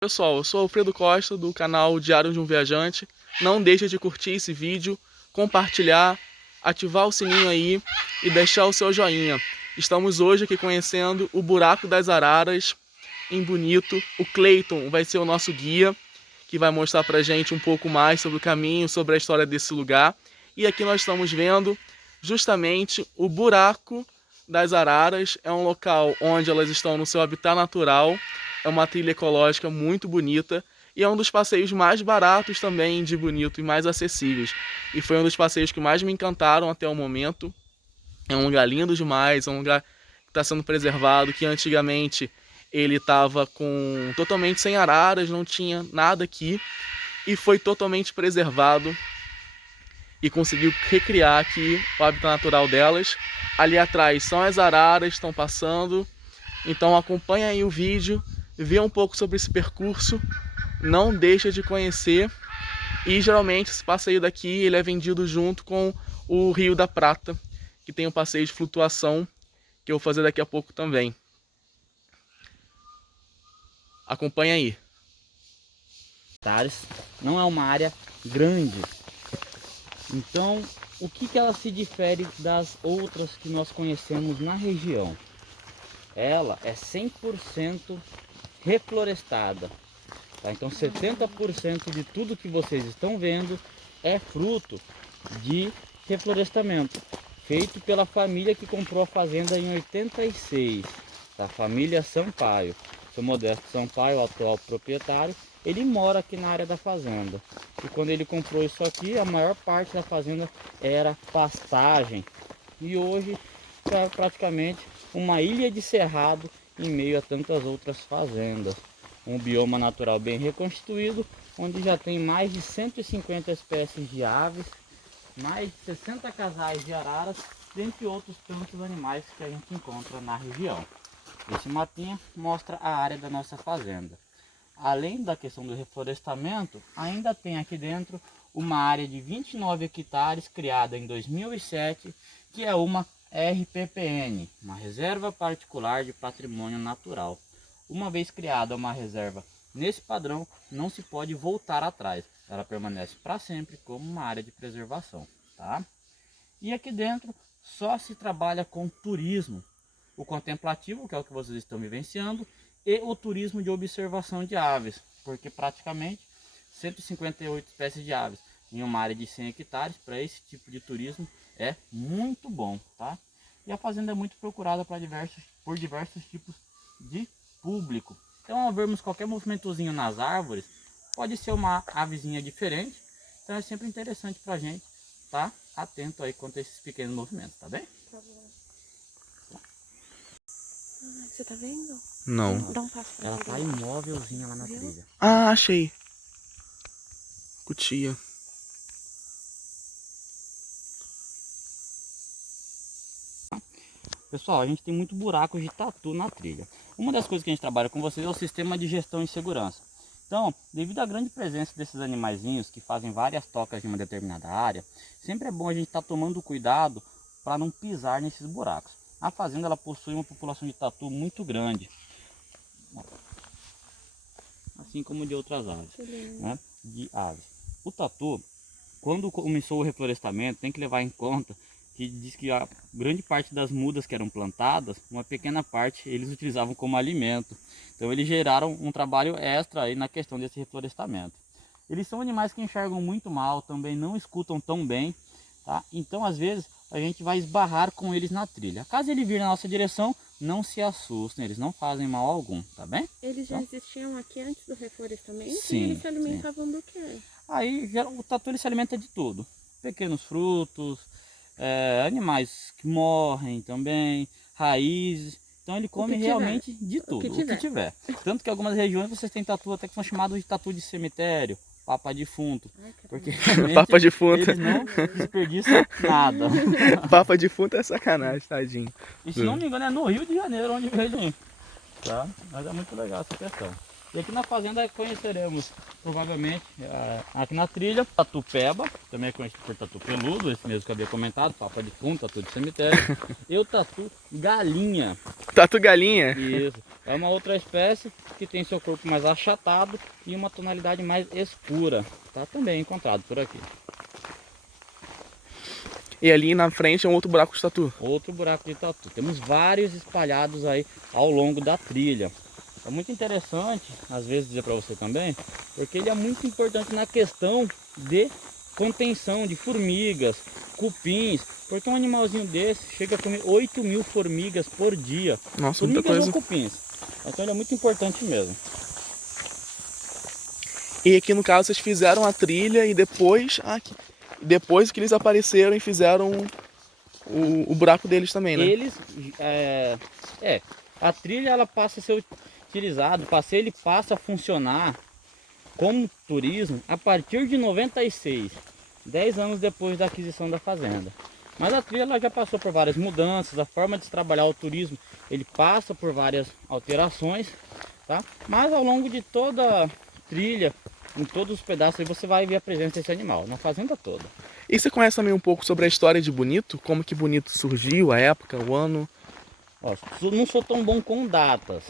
Pessoal, eu sou Alfredo Costa do canal Diário de um Viajante. Não deixe de curtir esse vídeo, compartilhar, ativar o sininho aí e deixar o seu joinha. Estamos hoje aqui conhecendo o Buraco das Araras em Bonito. O Cleiton vai ser o nosso guia, que vai mostrar pra gente um pouco mais sobre o caminho, sobre a história desse lugar. E aqui nós estamos vendo justamente o Buraco das Araras. É um local onde elas estão no seu habitat natural. É uma trilha ecológica muito bonita e é um dos passeios mais baratos também de Bonito e mais acessíveis. E foi um dos passeios que mais me encantaram até o momento. É um lugar lindo demais, é um lugar que está sendo preservado, que antigamente ele estava totalmente sem araras, não tinha nada aqui e foi totalmente preservado e conseguiu recriar aqui o habitat natural delas. Ali atrás são as araras, estão passando, então acompanha aí o vídeo, vê um pouco sobre esse percurso, não deixa de conhecer. E geralmente esse passeio daqui ele é vendido junto com o Rio da Prata, que tem um passeio de flutuação que eu vou fazer daqui a pouco também. Acompanha aí. Não é uma área grande, então o que ela se difere das outras que nós conhecemos na região? Ela é 100% reflorestada, tá? Então 70% de tudo que vocês estão vendo é fruto de reflorestamento, feito pela família que comprou a fazenda em 86, tá? Família Sampaio. Seu Modesto Sampaio, o atual proprietário, ele mora aqui na área da fazenda. E quando ele comprou isso aqui, a maior parte da fazenda era pastagem. E hoje é praticamente uma ilha de cerrado em meio a tantas outras fazendas. Um bioma natural bem reconstituído, onde já tem mais de 150 espécies de aves, mais de 60 casais de araras, dentre outros tantos animais que a gente encontra na região. Esse mapinha mostra a área da nossa fazenda. Além da questão do reflorestamento, ainda tem aqui dentro uma área de 29 hectares criada em 2007, que é uma RPPN, uma Reserva Particular de Patrimônio Natural. Uma vez criada uma reserva nesse padrão, não se pode voltar atrás. Ela permanece para sempre como uma área de preservação, tá? E aqui dentro só se trabalha com turismo. O contemplativo, que é o que vocês estão vivenciando, e o turismo de observação de aves, porque praticamente 158 espécies de aves em uma área de 100 hectares, para esse tipo de turismo é muito bom, tá? E a fazenda é muito procurada por diversos tipos de público. Então, ao vermos qualquer movimentozinho nas árvores, pode ser uma avezinha diferente, então é sempre interessante para a gente estar atento aí quanto a esses pequenos movimentos, tá bem? Tá bom. Você tá vendo? Não. Dá um passo pra Ela ele. tá imóvelzinha lá na Viu? trilha. Ah, achei. Cutia. Pessoal, a gente tem muito buraco de tatu na trilha. Uma das coisas que a gente trabalha com vocês é o sistema de gestão e segurança. Então, devido à grande presença desses animaizinhos que fazem várias tocas de uma determinada área, sempre é bom a gente estar tomando cuidado para não pisar nesses buracos. A fazenda ela possui uma população de tatu muito grande, assim como de outras aves, né? De aves. O tatu, quando começou o reflorestamento, tem que levar em conta que diz que a grande parte das mudas que eram plantadas, uma pequena parte eles utilizavam como alimento. Então eles geraram um trabalho extra aí na questão desse reflorestamento. Eles são animais que enxergam muito mal, também não escutam tão bem, tá? Então às vezes a gente vai esbarrar com eles na trilha. Caso ele vir na nossa direção, não se assustem, eles não fazem mal algum, tá bem? Eles já existiam aqui antes do reflorestamento? Sim, E eles se alimentavam do quê? Aí o tatu ele se alimenta de tudo, pequenos frutos, animais que morrem também, raízes. Então ele come realmente de tudo, o que tiver. Tanto que em algumas regiões vocês têm tatu até que são chamados de tatu de cemitério, papa defunto, porque Papa defunto. eles não desperdiçam nada. Papa defunto é sacanagem, tadinho. E se não me engano é no Rio de Janeiro onde veio, tá? Mas é muito legal essa questão. E aqui na fazenda conheceremos, provavelmente, aqui na trilha, tatu-peba, também é conhecido por tatu peludo, esse mesmo que eu havia comentado, papa de fundo, tatu de cemitério, e o tatu galinha. Tatu galinha? Isso, é uma outra espécie que tem seu corpo mais achatado e uma tonalidade mais escura, tá também encontrado por aqui. E ali na frente é um outro buraco de tatu. Outro buraco de tatu. Temos vários espalhados aí ao longo da trilha. É muito interessante, às vezes dizer para você também, porque ele é muito importante na questão de contenção de formigas, cupins, porque um animalzinho desse chega a comer 8.000 formigas por dia. Nossa, muita Formigas coisa. ou cupins. Então ele é muito importante mesmo. E aqui no caso vocês fizeram a trilha e depois que eles apareceram e fizeram o buraco deles também, né? Eles, a trilha ela passa a ser utilizada, ele passa a funcionar como turismo a partir de 96, 10 anos depois da aquisição da fazenda. Mas a trilha ela já passou por várias mudanças, a forma de trabalhar o turismo, ele passa por várias alterações, tá? Mas ao longo de toda a trilha, em todos os pedaços, você vai ver a presença desse animal, na fazenda toda. E você conhece também um pouco sobre a história de Bonito? Como que Bonito surgiu, a época, o ano? Ó, não sou tão bom com datas,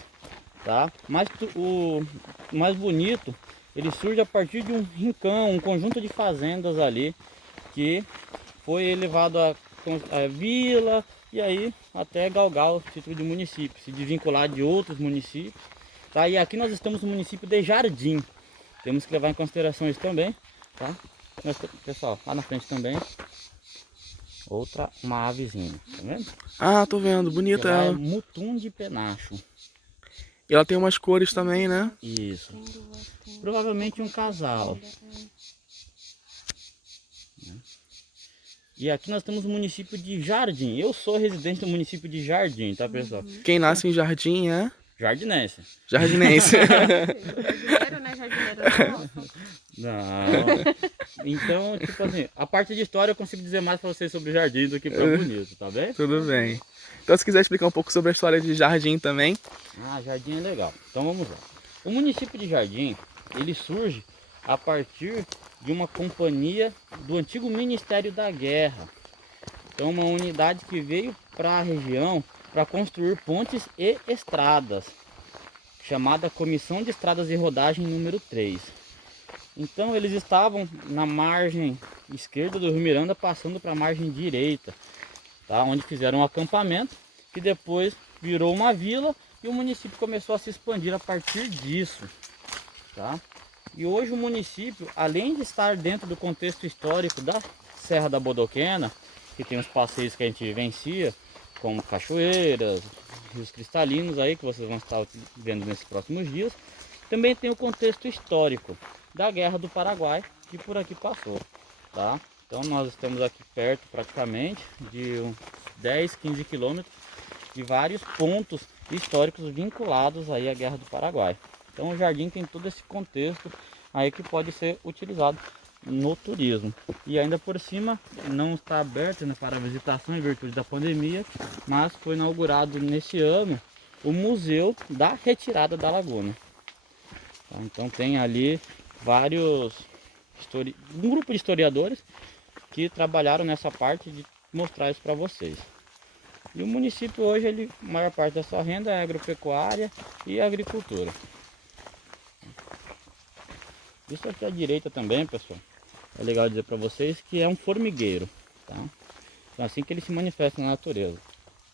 tá? Mas o mais bonito, ele surge a partir de um rincão, um conjunto de fazendas ali, que foi elevado a vila e aí até galgar o título de município, se desvincular de outros municípios, tá? E aqui nós estamos no município de Jardim, temos que levar em consideração isso também, tá? Mas, pessoal, lá na frente também, uma avezinha, tá vendo? Ah, tô vendo, bonita Ela é ela. mutum de penacho. E ela tem umas cores também, né? Isso. Provavelmente um casal. E aqui nós temos o município de Jardim. Eu sou residente do município de Jardim, tá, pessoal? Quem nasce em jardim é Jardinense. jardinense. Jardineiro, né? Jardineiro Não. Então, tipo assim, a parte de história eu consigo dizer mais pra vocês sobre Jardim do que pra Bonito, tá bem? Tudo bem. Então se quiser explicar um pouco sobre a história de Jardim também. Ah, Jardim é legal. Então vamos lá. O município de Jardim, ele surge a partir de uma companhia do antigo Ministério da Guerra. Então uma unidade que veio para a região para construir pontes e estradas, chamada Comissão de Estradas e Rodagem número 3. Então eles estavam na margem esquerda do Rio Miranda, passando para a margem direita, tá? Onde fizeram um acampamento, que depois virou uma vila e o município começou a se expandir a partir disso, tá? E hoje o município, além de estar dentro do contexto histórico da Serra da Bodoquena, que tem os passeios que a gente vivencia, como cachoeiras, rios cristalinos aí que vocês vão estar vendo nesses próximos dias, também tem o contexto histórico da Guerra do Paraguai, que por aqui passou, tá? Então nós estamos aqui perto praticamente de uns 10, 15 quilômetros de vários pontos históricos vinculados aí à Guerra do Paraguai. Então o jardim tem todo esse contexto aí que pode ser utilizado no turismo. E ainda por cima não está aberto, né, para visitação em virtude da pandemia, mas foi inaugurado nesse ano o Museu da Retirada da Laguna. Então tem ali um grupo de historiadores que trabalharam nessa parte de mostrar isso para vocês. E o município hoje, a maior parte da sua renda é agropecuária e agricultura. Isso aqui à direita também, pessoal, é legal dizer para vocês que é um formigueiro, tá? Então assim que ele se manifesta na natureza.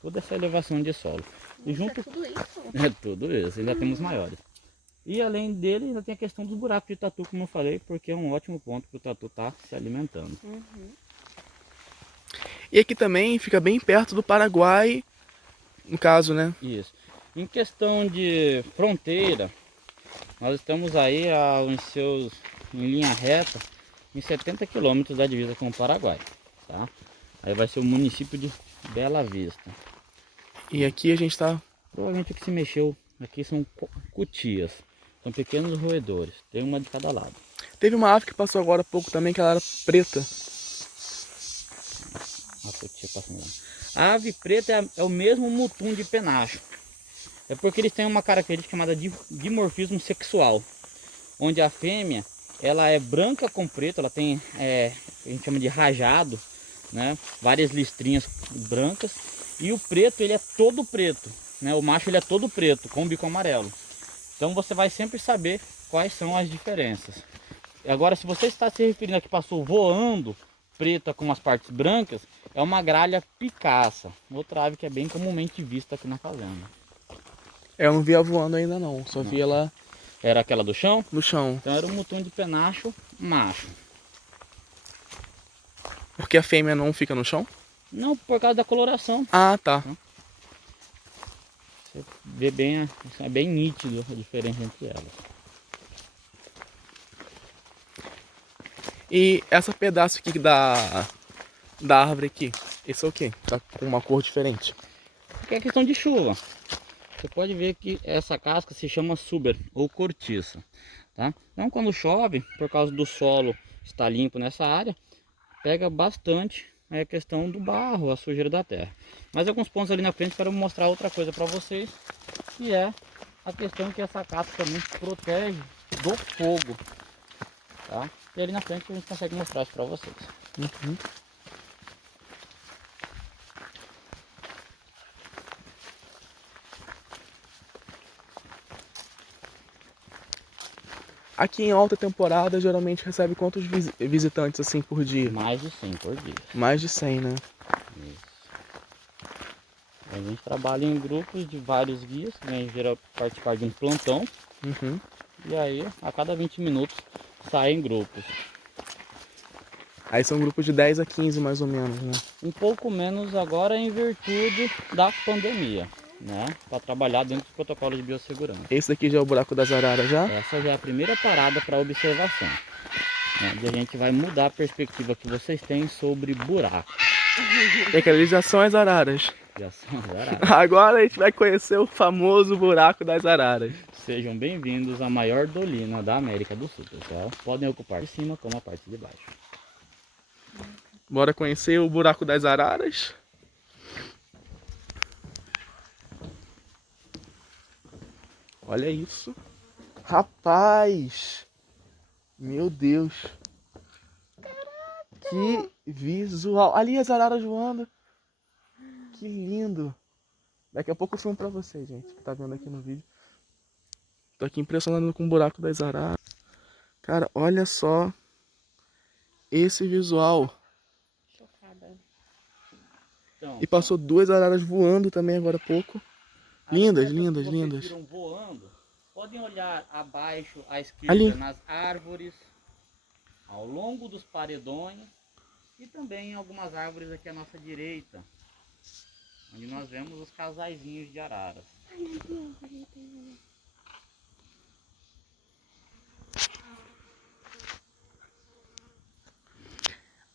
Toda essa elevação de solo. E junto... É tudo isso? É tudo isso, ainda temos maiores. E além dele, ainda tem a questão dos buracos de tatu, como eu falei, porque é um ótimo ponto para o tatu estar se alimentando. E aqui também fica bem perto do Paraguai, no caso, né? Isso. Em questão de fronteira, nós estamos aí em linha reta, em 70 quilômetros da divisa com o Paraguai, tá? Aí vai ser o município de Bela Vista. E aqui a gente está... Provavelmente o que se mexeu aqui são cutias, são pequenos roedores, tem uma de cada lado. Teve uma ave que passou agora há pouco também, que ela era preta. A cutia passando lá. A ave preta é o mesmo mutum de penacho. É porque eles têm uma característica chamada de dimorfismo sexual, onde a fêmea ela é branca com preto, ela tem, a gente chama de rajado, né? Várias listrinhas brancas, e o preto ele é todo preto, né? O macho ele é todo preto, com bico amarelo. Então você vai sempre saber quais são as diferenças. Agora, se você está se referindo a que passou voando, preta com as partes brancas, é uma gralha picaça, outra ave que é bem comumente vista aqui na fazenda. Eu não vi ela voando ainda não, só vi ela Era aquela do chão? no chão. Então era um mutum de penacho macho. Porque a fêmea não fica no chão? Não por causa da coloração. Ah, tá. Você vê bem, é bem nítido a diferença entre elas. E essa pedaço aqui da árvore aqui, esse é o quê? Tá com uma cor diferente. Porque é questão de chuva. Você pode ver que essa casca se chama suber ou cortiça, tá? Então quando chove, por causa do solo estar limpo nessa área, pega bastante a questão do barro, a sujeira da terra. Mas alguns pontos ali na frente quero mostrar outra coisa para vocês, que é a questão que essa casca também protege do fogo, tá? E ali na frente a gente consegue mostrar isso para vocês. Uhum. Aqui em alta temporada geralmente recebe quantos visitantes assim por dia? Mais de 100 por dia. Mais de 100, né? Isso. A gente trabalha em grupos de vários guias, né? Geral participar de um plantão. Uhum. E aí, a cada 20 minutos, saem grupos. Aí são grupos de 10 a 15 mais ou menos, né? Um pouco menos agora em virtude da pandemia, né? Para trabalhar dentro do protocolo de biossegurança. Esse daqui já é o buraco das araras já? Essa já é a primeira parada para observação, né? E a gente vai mudar a perspectiva que vocês têm sobre buraco. É que ali já são as araras. Já são as araras. Agora a gente vai conhecer o famoso buraco das araras. Sejam bem-vindos à maior dolina da América do Sul, pessoal. Podem ocupar de cima como a parte de baixo. Bora conhecer o buraco das araras? Olha isso. Rapaz! Meu Deus! Que visual! Ali as araras voando! Que lindo! Daqui a pouco eu filmo pra vocês, gente, que tá vendo aqui no vídeo. Tô aqui impressionado com o buraco das araras. Cara, olha só esse visual. Chocada. Então, E passou duas araras voando também agora há pouco. Lindas, as lindas, que vocês lindas. viram voando, podem olhar abaixo à esquerda Ali. nas árvores, ao longo dos paredões e também em algumas árvores aqui à nossa direita, onde nós vemos os casaizinhos de araras.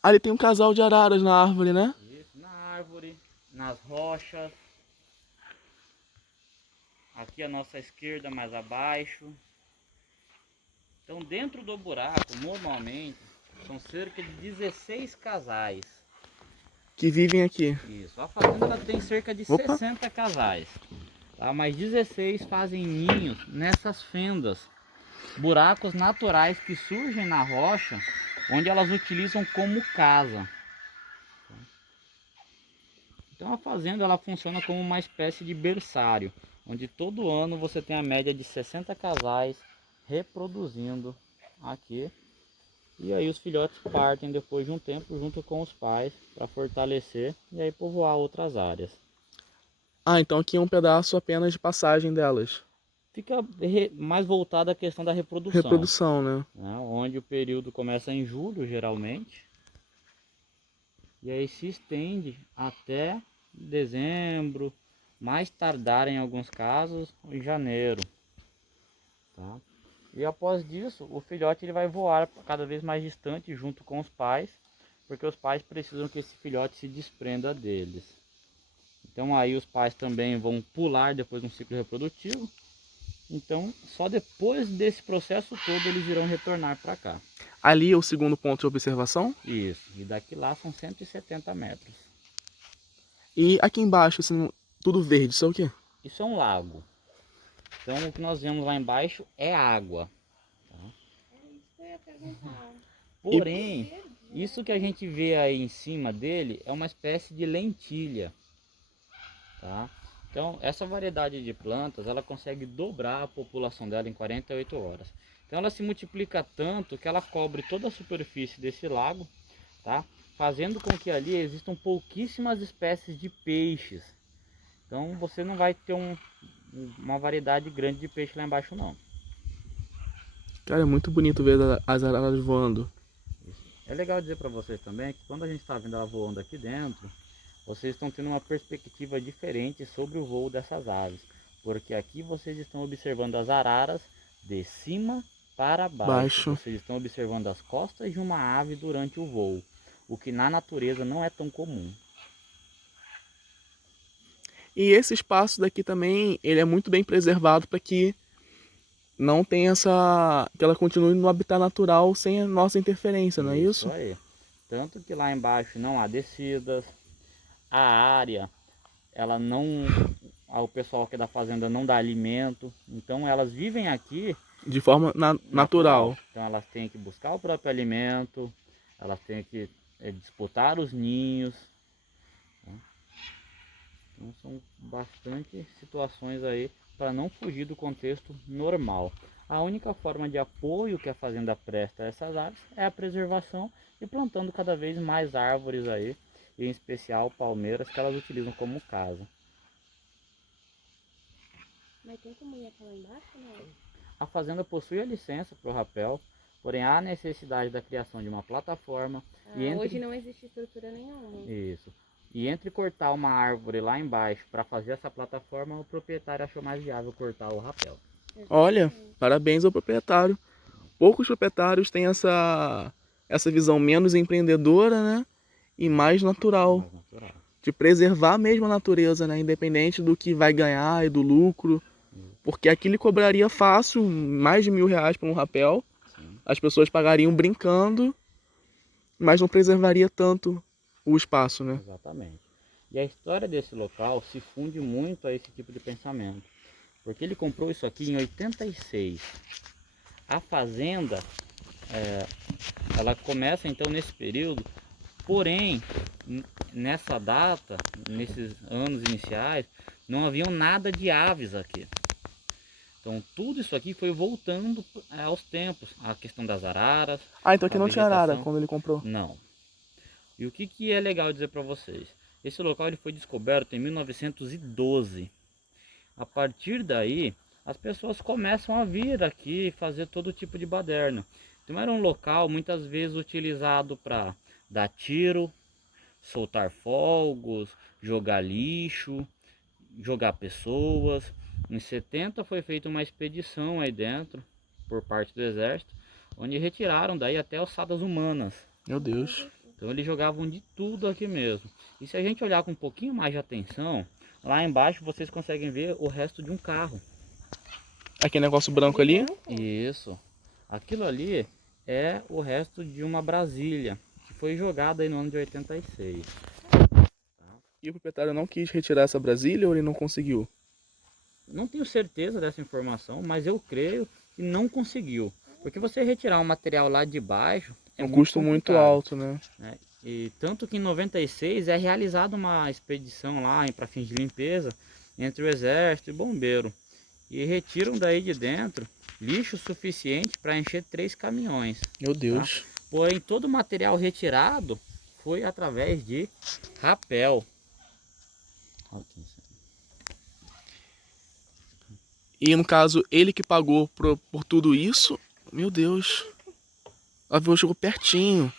Ali tem um casal de araras na árvore, né? Isso, na árvore, nas rochas. Aqui à nossa esquerda, mais abaixo. Então, dentro do buraco, normalmente, são cerca de 16 casais. Que vivem aqui. Isso, a fazenda ela tem cerca de Opa. 60 casais. Tá? Mas 16 fazem ninhos nessas fendas. Buracos naturais que surgem na rocha, onde elas utilizam como casa. Então a fazenda ela funciona como uma espécie de berçário, onde todo ano você tem a média de 60 casais reproduzindo aqui. E aí os filhotes partem depois de um tempo junto com os pais para fortalecer e aí povoar outras áreas. Ah, então aqui é um pedaço apenas de passagem delas. Fica mais voltado à questão da reprodução. Reprodução, né? Né? Onde o período começa em julho, geralmente. E aí se estende até dezembro, mais tardar em alguns casos, em janeiro. Tá? E após disso, o filhote ele vai voar cada vez mais distante junto com os pais, porque os pais precisam que esse filhote se desprenda deles. Então aí os pais também vão pular depois de um ciclo reprodutivo. Então só depois desse processo todo eles irão retornar para cá. Ali é o segundo ponto de observação. Isso, e daqui lá são 170 metros. E aqui embaixo, assim, tudo verde, isso é o quê? Isso é um lago. Então o que nós vemos lá embaixo é água. É isso que eu ia perguntar. Porém, isso que a gente vê aí em cima dele é uma espécie de lentilha, tá? Então essa variedade de plantas, ela consegue dobrar a população dela em 48 horas. Então ela se multiplica tanto que ela cobre toda a superfície desse lago, tá? Fazendo com que ali existam pouquíssimas espécies de peixes. Então você não vai ter uma variedade grande de peixe lá embaixo não. Cara, é muito bonito ver as araras voando. É legal dizer para vocês também que quando a gente está vendo ela voando aqui dentro, vocês estão tendo uma perspectiva diferente sobre o voo dessas aves. Porque aqui vocês estão observando as araras de cima para baixo. Baixo. Vocês estão observando as costas de uma ave durante o voo. O que na natureza não é tão comum. E esse espaço daqui também, ele é muito bem preservado para que não tenha que ela continue no habitat natural sem a nossa interferência, não é Isso isso? aí. Tanto que lá embaixo não há descidas, a área, ela não, o pessoal que é da fazenda não dá alimento, então elas vivem aqui De forma natural. Então elas têm que buscar o próprio alimento, elas têm que disputar os ninhos. Tá? Então são bastante situações aí para não fugir do contexto normal. A única forma de apoio que a fazenda presta a essas aves é a preservação e plantando cada vez mais árvores aí, em especial palmeiras que elas utilizam como casa. Mas tem como ir até lá embaixo ou não? A fazenda possui a licença para o rapel, porém há necessidade da criação de uma plataforma. Hoje não existe estrutura nenhuma. Isso. E entre cortar uma árvore lá embaixo para fazer essa plataforma, o proprietário achou mais viável cortar o rapel. Olha, parabéns ao proprietário. Poucos proprietários têm essa visão menos empreendedora, né? E mais natural. Mais natural. De preservar mesmo a natureza, né? Independente do que vai ganhar e do lucro. Porque aqui ele cobraria fácil mais de R$ 1.000 por um rapel. Sim. As pessoas pagariam brincando, mas não preservaria tanto o espaço, né? Exatamente. E a história desse local se funde muito a esse tipo de pensamento. Porque ele comprou isso aqui em 86. A fazenda, ela começa então nesse período, porém, nessa data, nesses anos iniciais, não havia nada de aves aqui. Então tudo isso aqui foi voltando aos tempos, a questão das araras. Ah, então aqui a não tinha arara vegetação. quando ele comprou? Não. E o que é legal dizer para vocês? Esse local ele foi descoberto em 1912. A partir daí, as pessoas começam a vir aqui fazer todo tipo de baderna. Então era um local muitas vezes utilizado para dar tiro, soltar fogos, jogar lixo, jogar pessoas. Em 70 foi feita uma expedição aí dentro, por parte do exército, onde retiraram daí até ossadas humanas. Meu Deus. Então eles jogavam de tudo aqui mesmo. E se a gente olhar com um pouquinho mais de atenção, lá embaixo vocês conseguem ver o resto de um carro. Aquele negócio branco ali? Isso. Aquilo ali é o resto de uma Brasília, que foi jogada aí no ano de 86. E o proprietário não quis retirar essa Brasília ou ele não conseguiu? Não tenho certeza dessa informação, mas eu creio que não conseguiu. Porque você retirar um material lá de baixo É um custo muito alto, né? E tanto que em 96 é realizada uma expedição lá para fins de limpeza entre o exército e bombeiro. E retiram daí de dentro lixo suficiente para encher 3 caminhões. Meu Deus. Tá? Porém, todo o material retirado foi através de rapel. E no caso, ele que pagou por tudo isso? Meu Deus. O avião chegou pertinho.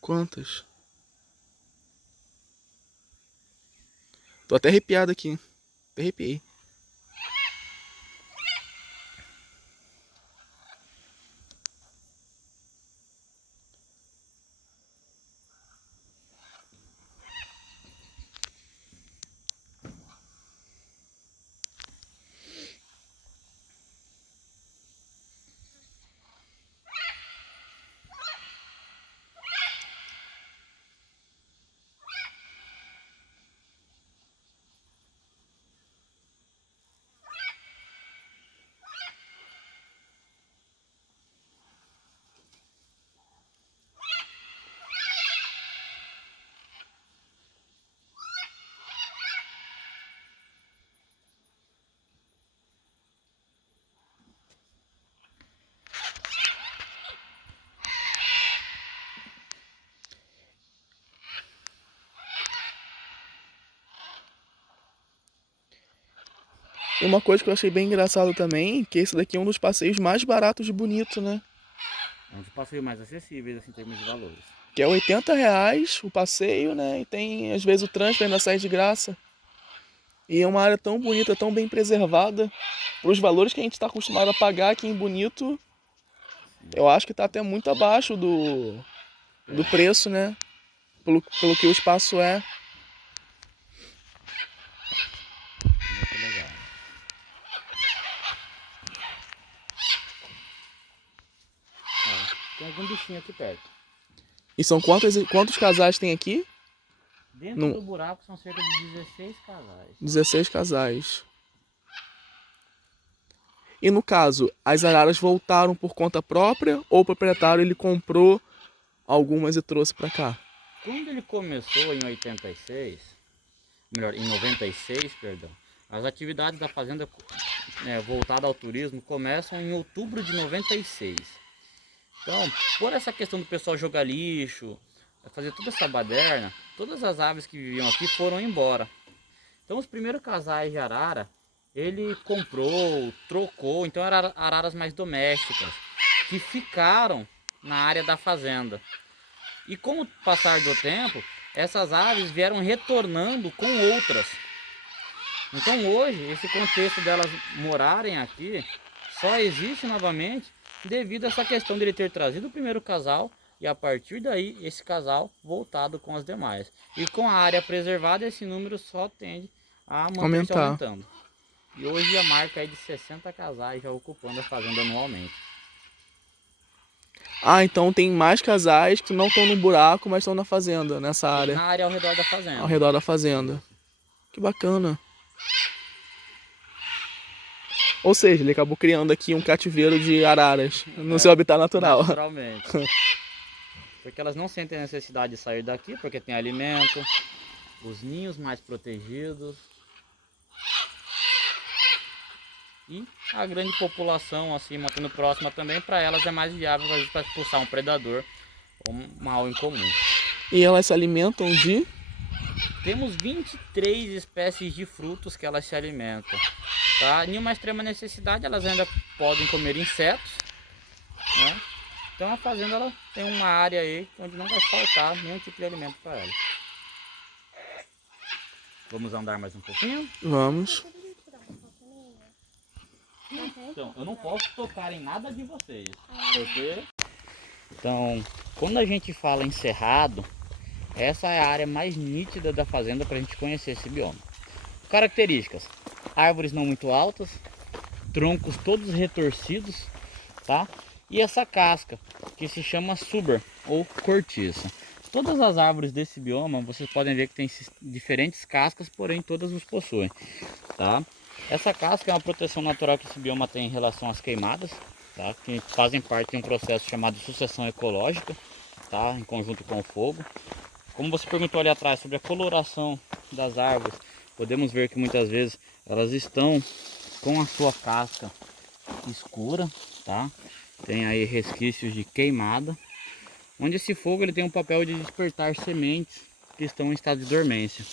Quantas? Tô até arrepiado aqui. Até arrepiei. E uma coisa que eu achei bem engraçado também, que esse daqui é um dos passeios mais baratos de Bonito, né? É um dos passeios mais acessíveis, assim, em termos de valores. Que é R$ 80 o passeio, né? E tem, às vezes, o transfer ainda sai de graça. E é uma área tão bonita, tão bem preservada. Para os valores que a gente está acostumado a pagar aqui em Bonito, eu acho que está até muito abaixo do preço, né? Pelo que o espaço é. Muito legal. Ó, tem algum bichinho aqui perto. E são quantos casais tem aqui? Dentro do buraco são cerca de 16 casais. 16 casais. E no caso, as araras voltaram por conta própria ou o proprietário ele comprou algumas e trouxe para cá? Quando ele começou em 86, melhor, em 96, perdão, as atividades da fazenda voltadas ao turismo começam em outubro de 96. Então, por essa questão do pessoal jogar lixo, fazer toda essa baderna, todas as aves que viviam aqui foram embora. Então, os primeiros casais de arara, ele comprou, trocou, então eram araras mais domésticas, que ficaram na área da fazenda. E com o passar do tempo, essas aves vieram retornando com outras. Então hoje, esse contexto delas morarem aqui, só existe novamente devido a essa questão de ele ter trazido o primeiro casal e a partir daí esse casal voltado com as demais. E com a área preservada, esse número só tende a manter-se aumentando. E hoje a marca é de 60 casais já ocupando a fazenda anualmente. Ah, então tem mais casais que não estão no buraco, mas estão na fazenda, nessa área. Na área ao redor da fazenda. Ao redor da fazenda. Que bacana. Ou seja, ele acabou criando aqui um cativeiro de araras no seu habitat natural. Naturalmente. Porque elas não sentem a necessidade de sair daqui, porque tem alimento, os ninhos mais protegidos. E a grande população assim, mantendo próxima também, para elas é mais viável para expulsar um predador ou um mal incomum. E elas se alimentam de? Temos 23 espécies de frutos que elas se alimentam. Tá? Em uma extrema necessidade, elas ainda podem comer insetos, né? Então a fazenda ela tem uma área aí onde não vai faltar nenhum tipo de alimento para elas. Vamos andar mais um pouquinho? Vamos. Então, eu não posso tocar em nada de vocês, porque... Então, quando a gente fala em cerrado, essa é a área mais nítida da fazenda para a gente conhecer esse bioma. Características: árvores não muito altas, troncos todos retorcidos, tá? E essa casca, que se chama suber, ou cortiça. Todas as árvores desse bioma, vocês podem ver que tem diferentes cascas, porém todas os possuem, tá? Essa casca é uma proteção natural que esse bioma tem em relação às queimadas, tá? Que fazem parte de um processo chamado sucessão ecológica, tá? Em conjunto com o fogo. Como você perguntou ali atrás sobre a coloração das árvores, podemos ver que muitas vezes elas estão com a sua casca escura, tá? Tem aí resquícios de queimada, onde esse fogo ele tem um papel de despertar sementes que estão em estado de dormência,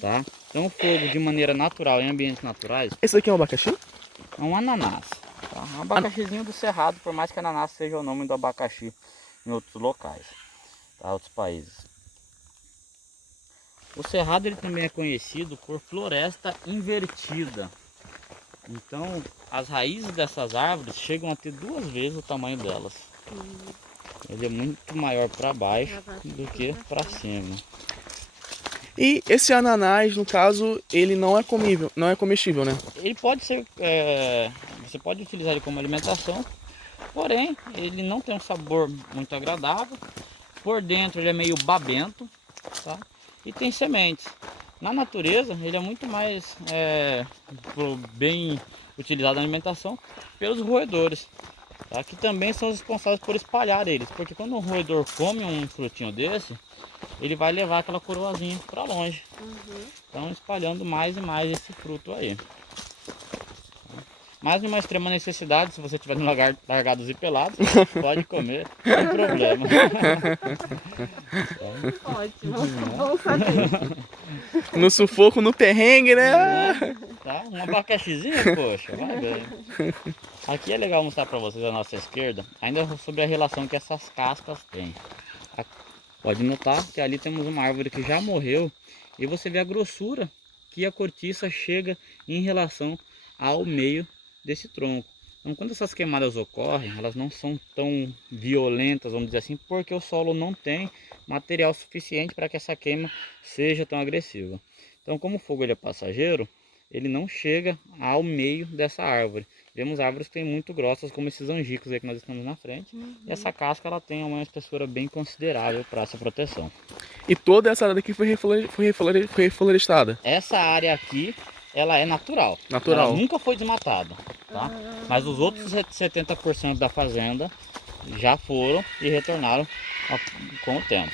tá? Então o fogo de maneira natural, em ambientes naturais... Esse aqui é um abacaxi? É um ananás, tá? Um abacaxizinho do cerrado, por mais que ananás seja o nome do abacaxi em outros locais, tá? Outros países. O cerrado ele também é conhecido por floresta invertida. Então, as raízes dessas árvores chegam a ter 2 vezes o tamanho delas. Ele é muito maior para baixo do que para cima. E esse ananás, no caso, ele não é comível, não é comestível, né? Ele pode ser, você pode utilizar ele como alimentação, porém ele não tem um sabor muito agradável. Por dentro ele é meio babento, tá? E tem sementes. Na natureza ele é muito mais bem utilizado na alimentação pelos roedores, tá? Que também são os responsáveis por espalhar eles, porque quando um roedor come um frutinho desse, ele vai levar aquela coroazinha para longe. Então espalhando mais e mais esse fruto aí. Mas numa extrema necessidade, se você estiver num lugar largados e pelados, pode comer, sem problema. Ótimo, bom saber. No sufoco, no perrengue, né? Tá? Um abacaxizinho, poxa, vai bem. Aqui é legal mostrar para vocês a nossa esquerda, ainda sobre a relação que essas cascas têm. Pode notar que ali temos uma árvore que já morreu e você vê a grossura que a cortiça chega em relação ao meio desse tronco. Então, quando essas queimadas ocorrem, elas não são tão violentas, vamos dizer assim, porque o solo não tem material suficiente para que essa queima seja tão agressiva. Então, como o fogo ele é passageiro, ele não chega ao meio dessa árvore. Vemos árvores que têm muito grossas, como esses angicos aí que nós estamos na frente. E essa casca ela tem uma espessura bem considerável para essa proteção. E toda essa área daqui foi reflorestada? Essa área aqui, ela é natural. Natural. Ela nunca foi desmatada, tá? Mas os outros 70% da fazenda já foram e retornaram com o tempo.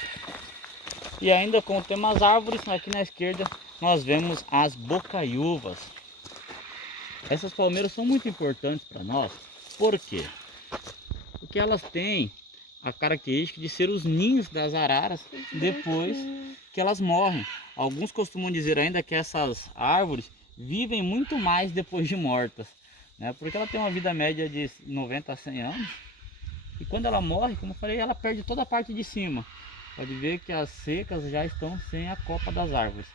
E ainda com o tempo, as árvores, aqui na esquerda, nós vemos as bocaiúvas. Essas palmeiras são muito importantes para nós. Por quê? Porque elas têm a característica de ser os ninhos das araras depois que elas morrem. Alguns costumam dizer ainda que essas árvores vivem muito mais depois de mortas, né? Porque ela tem uma vida média de 90 a 100 anos. E quando ela morre, como eu falei, ela perde toda a parte de cima. Pode ver que as secas já estão sem a copa das árvores.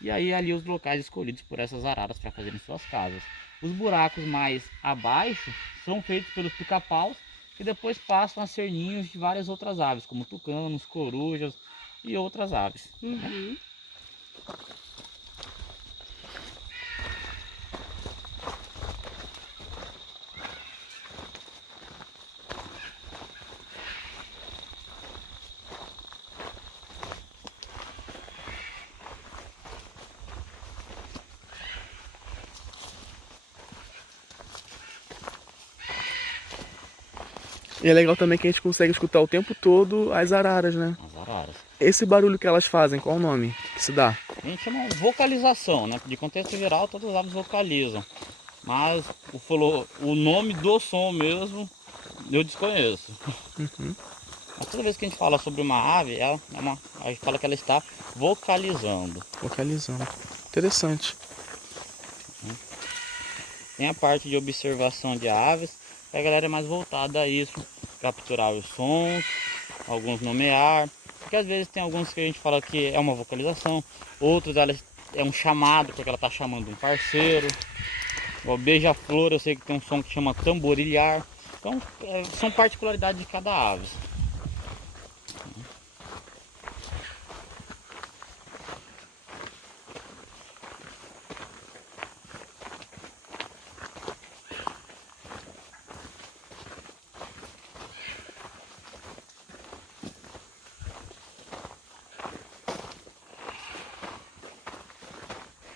E aí ali os locais escolhidos por essas araras para fazerem suas casas. Os buracos mais abaixo são feitos pelos pica-paus, que depois passam a ser ninhos de várias outras aves, como tucanos, corujas e outras aves. Uhum. E é legal também que a gente consegue escutar o tempo todo as araras, né? As araras. Esse barulho que elas fazem, qual o nome que se dá? A gente chama de vocalização, né? De contexto geral, todas as aves vocalizam. Mas o nome do som mesmo, eu desconheço. Mas toda vez que a gente fala sobre uma ave, a gente fala que ela está vocalizando. Vocalizando. Interessante. Tem a parte de observação de aves, que a galera é mais voltada a isso, capturar os sons, alguns nomear, porque às vezes tem alguns que a gente fala que é uma vocalização, outros é um chamado, porque ela está chamando um parceiro. O beija-flor eu sei que tem um som que chama tamborilhar, então são particularidades de cada ave.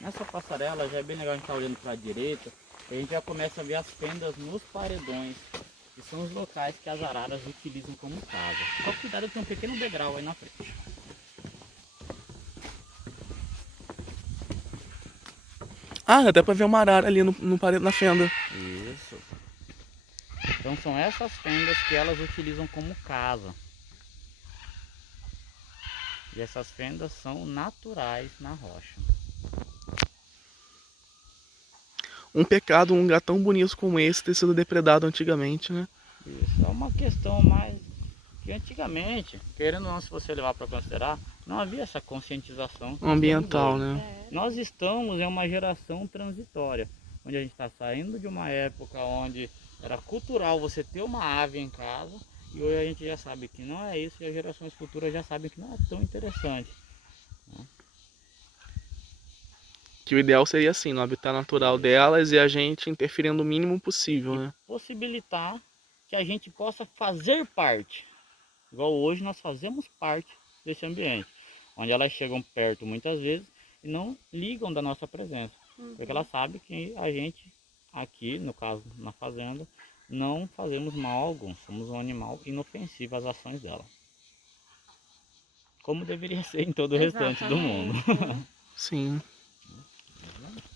Nessa passarela já é bem legal a gente estar olhando para a direita, e a gente já começa a ver as fendas nos paredões, que são os locais que as araras utilizam como casa. Só cuidado, tem um pequeno degrau aí na frente. Ah, dá pra ver uma arara ali na fenda. Isso. Então são essas fendas que elas utilizam como casa. E essas fendas são naturais na rocha. Um pecado um lugar tão bonito como esse ter sido depredado antigamente, né? Isso é uma questão mais que antigamente, querendo ou não, se você levar para considerar, não havia essa conscientização Ambiental, hoje. né? Nós estamos em uma geração transitória, onde a gente está saindo de uma época onde era cultural você ter uma ave em casa, e hoje a gente já sabe que não é isso, e as gerações futuras já sabem que não é tão interessante. Que o ideal seria assim, no habitat natural delas e a gente interferindo o mínimo possível, né? Possibilitar que a gente possa fazer parte, igual hoje nós fazemos parte desse ambiente, onde elas chegam perto muitas vezes e não ligam da nossa presença, porque elas sabem que a gente aqui, no caso na fazenda, não fazemos mal algum, somos um animal inofensivo às ações dela, como deveria ser em todo o restante do mundo. Sim.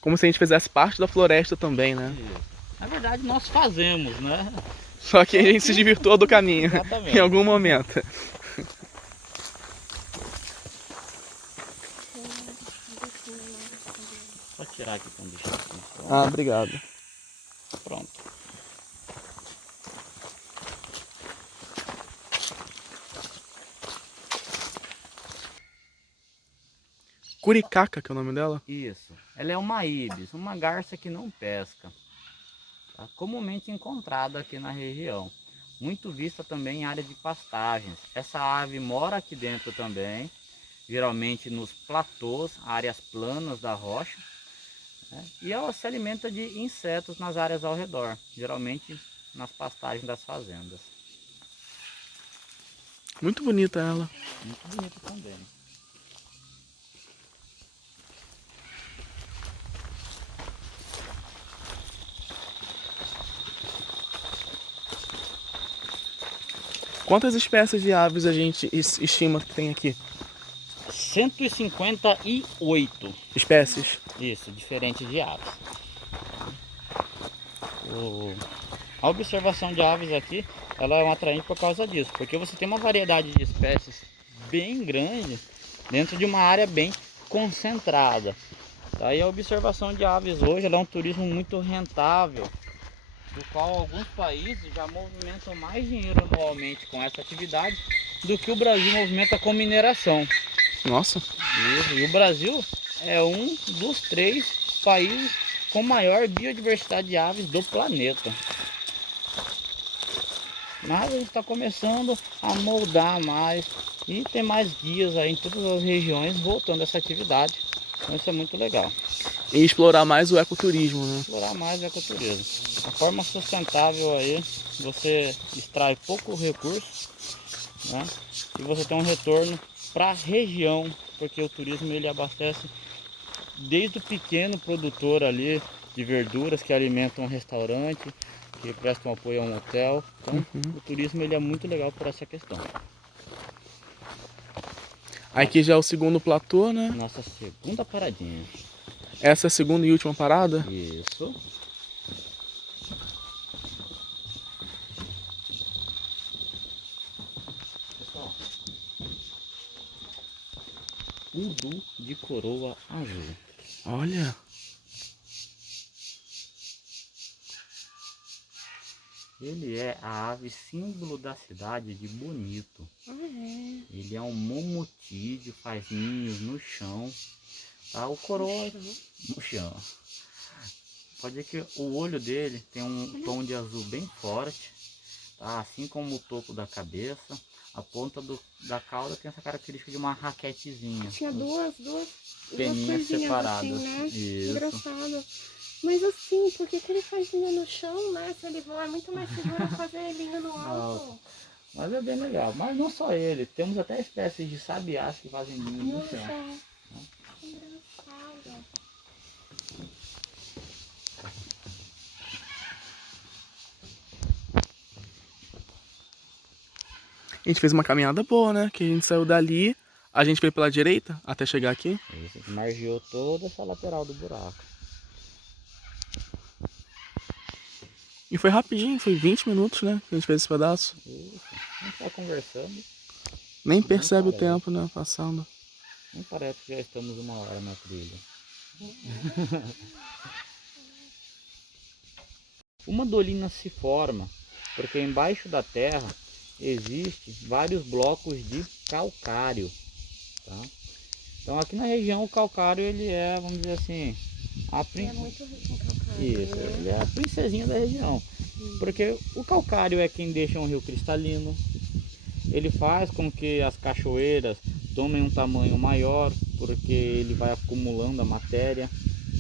Como se a gente fizesse parte da floresta também, né? Na verdade nós fazemos, né? Só que a gente se desvirtuou do caminho Exatamente. em algum momento. Só tirar aqui com lixo. Ah, obrigado. Pronto. Curicaca, que é o nome dela? Isso. Ela é uma ibis, uma garça que não pesca. Tá? Comumente encontrada aqui na região. Muito vista também em área de pastagens. Essa ave mora aqui dentro também, geralmente nos platôs, áreas planas da rocha. Né? E ela se alimenta de insetos nas áreas ao redor, geralmente nas pastagens das fazendas. Muito bonita ela. Muito bonito também. Quantas espécies de aves a gente estima que tem aqui? 158. Espécies? Isso, diferentes de aves. A observação de aves aqui, ela é um atraente por causa disso, porque você tem uma variedade de espécies bem grande dentro de uma área bem concentrada. Daí a observação de aves hoje ela é um turismo muito rentável, do qual alguns países já movimentam mais dinheiro anualmente com essa atividade do que o Brasil movimenta com mineração. Nossa. Isso. E o Brasil é um dos 3 países com maior biodiversidade de aves do planeta. Mas a gente está começando a moldar mais e tem mais guias aí em todas as regiões voltando a essa atividade. Então isso é muito legal. E explorar mais o ecoturismo, né? Explorar mais o ecoturismo. A forma sustentável aí, você extrai pouco recurso, né? E você tem um retorno para a região, porque o turismo ele abastece desde o pequeno produtor ali de verduras que alimentam um restaurante, que prestam apoio a um hotel. Então o turismo ele é muito legal por essa questão. Aqui já é o segundo platô, né? Nossa segunda paradinha. Essa é a segunda e última parada? Isso. Pessoal, udu de coroa azul. Olha. Ele é a ave símbolo da cidade de Bonito. Ele é um momotídeo, faz ninhos no chão. Tá? O coroa no chão. Pode ver que o olho dele tem um tom de azul bem forte, tá? Assim como o topo da cabeça. A ponta da cauda tem essa característica de uma raquetezinha. Tinha duas Peninhas coisinhas separadas. assim, né? Isso. Engraçado. Mas assim, por que ele faz ninho no chão, né? Se ele voa, é muito mais seguro fazer ninho no alto. Mas é bem legal. Mas não só ele. Temos até espécies de sabiás que fazem ninho no No chão. chão. Engraçado. A gente fez uma caminhada boa, né? Que a gente saiu dali, a gente veio pela direita até chegar aqui. Isso, margeou toda essa lateral do buraco. E foi rapidinho, foi 20 minutos, né? Que a gente fez esse pedaço. Isso. A gente vai conversando. Nem percebe o parece. tempo, né? Passando. Nem parece que já estamos 1 hora na trilha. Uma dolina se forma porque embaixo da terra existem vários blocos de calcário, tá? Então aqui na região o calcário ele é, vamos dizer assim, É muito rico em calcário. Isso, ele é a princesinha da região. Porque o calcário é quem deixa um rio cristalino. Ele faz com que as cachoeiras tomem um tamanho maior, porque ele vai acumulando a matéria,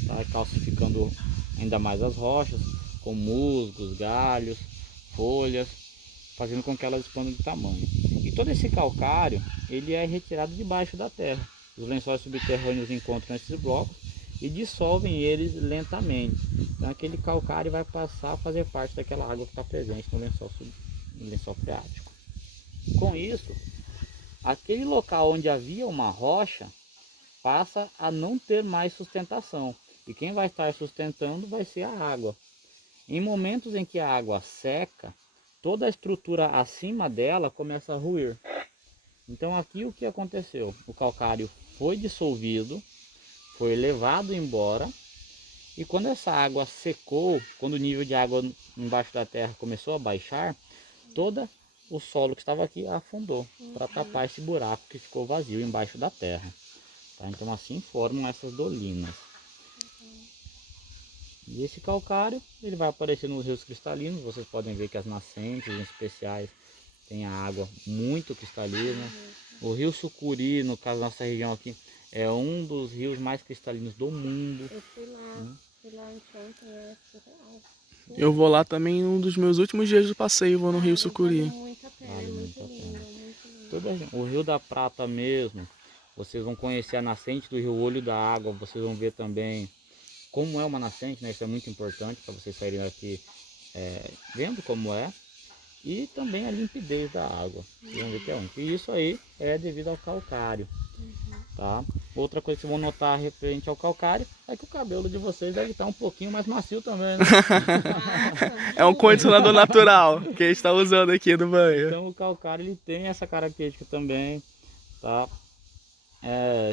tá? Calcificando ainda mais as rochas, com musgos, galhos, folhas, fazendo com que elas expandam de tamanho. E todo esse calcário, ele é retirado debaixo da terra. Os lençóis subterrâneos encontram esses blocos e dissolvem eles lentamente. Então aquele calcário vai passar a fazer parte daquela água que está presente no lençol freático. Com isso, aquele local onde havia uma rocha passa a não ter mais sustentação. E quem vai estar sustentando vai ser a água. Em momentos em que a água seca, toda a estrutura acima dela começa a ruir. Então aqui o que aconteceu? O calcário foi dissolvido, foi levado embora, e quando essa água secou, quando o nível de água embaixo da terra começou a baixar, todo o solo que estava aqui afundou para tapar esse buraco que ficou vazio embaixo da terra. Tá? Então assim formam essas dolinas. E esse calcário ele vai aparecer nos rios cristalinos. Vocês podem ver que as nascentes em especiais têm a água muito cristalina. O rio Sucuri, no caso da nossa região aqui, é um dos rios mais cristalinos do mundo. Eu fui lá ontem, é surreal. Eu vou lá também, um dos meus últimos dias do passeio, vou no Rio Sucuri. Vale muito a pena, Vale é muito muito a lindo, pena. muito lindo. O Rio da Prata mesmo, vocês vão conhecer a nascente do rio Olho da Água, vocês vão ver também como é uma nascente, né? Isso é muito importante para vocês saírem daqui vendo como é. E também a limpidez da água, vocês vão ver que é único. E isso aí é devido ao calcário, tá? Outra coisa que vocês vão notar referente ao calcário é que o cabelo de vocês deve estar um pouquinho mais macio também, né? É um condicionador natural que a gente está usando aqui no banho. Então o calcário ele tem essa característica também, tá?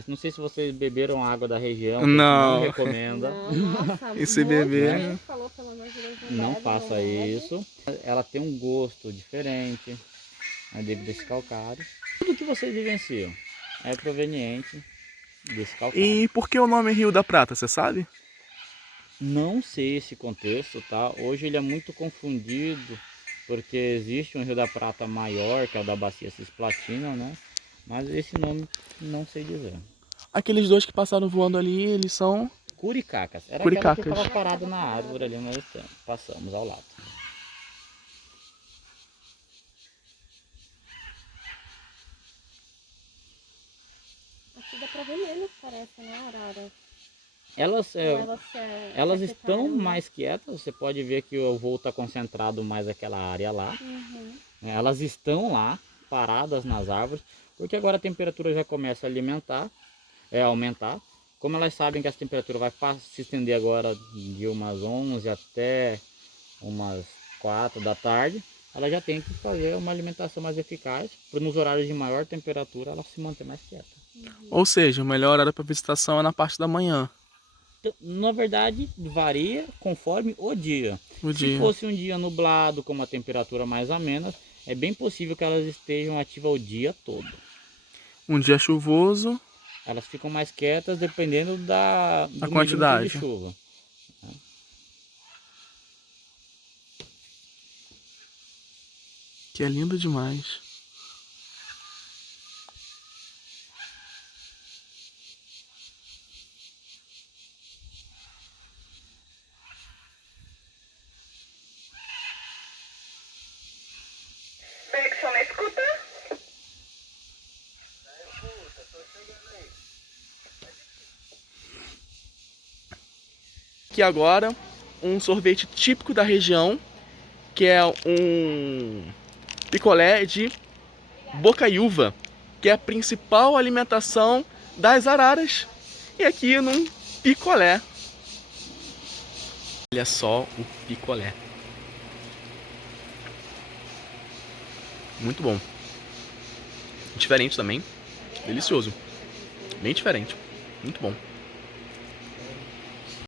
Não sei se vocês beberam água da região, que a gente não recomenda. Não, nossa, E se um monte de beber, gente falou, pelo amor de Deus, Não bebe, faça bebe. isso. Ela tem um gosto diferente, devido a esse calcário. Tudo que vocês vivenciam é proveniente desse calcário. E por que o nome Rio da Prata, você sabe? Não sei esse contexto, tá? Hoje ele é muito confundido, porque existe um Rio da Prata maior, que é o da Bacia Cisplatina, né? Mas esse nome não sei dizer. Aqueles dois que passaram voando ali, eles são... Curicacas. Era Curicacas. aquela que estava parada na árvore ali, nós passamos ao lado. Aqui dá pra ver menos, parece, né, Aurora? Elas Elas estão mais quietas, você pode ver que o voo está concentrado mais naquela área lá. Elas estão lá, paradas nas árvores, porque agora a temperatura já começa a aumentar. Como elas sabem que essa temperatura vai se estender agora de umas 11 até umas 4 da tarde, ela já tem que fazer uma alimentação mais eficaz, para nos horários de maior temperatura ela se manter mais quieta. Ou seja, o melhor horário para visitação é na parte da manhã. Na verdade, varia conforme o dia. Se fosse um dia nublado, com uma temperatura mais amena, é bem possível que elas estejam ativas o dia todo. Um dia chuvoso, Elas ficam mais quietas dependendo do quantidade milímetro de chuva. que é lindo demais. Bergson, me escuta? Aqui agora, um sorvete típico da região, que é um picolé de bocaiúva, que é a principal alimentação das araras. E aqui num picolé. Olha só o picolé. Muito bom. Diferente também. Delicioso. Bem diferente. Muito bom.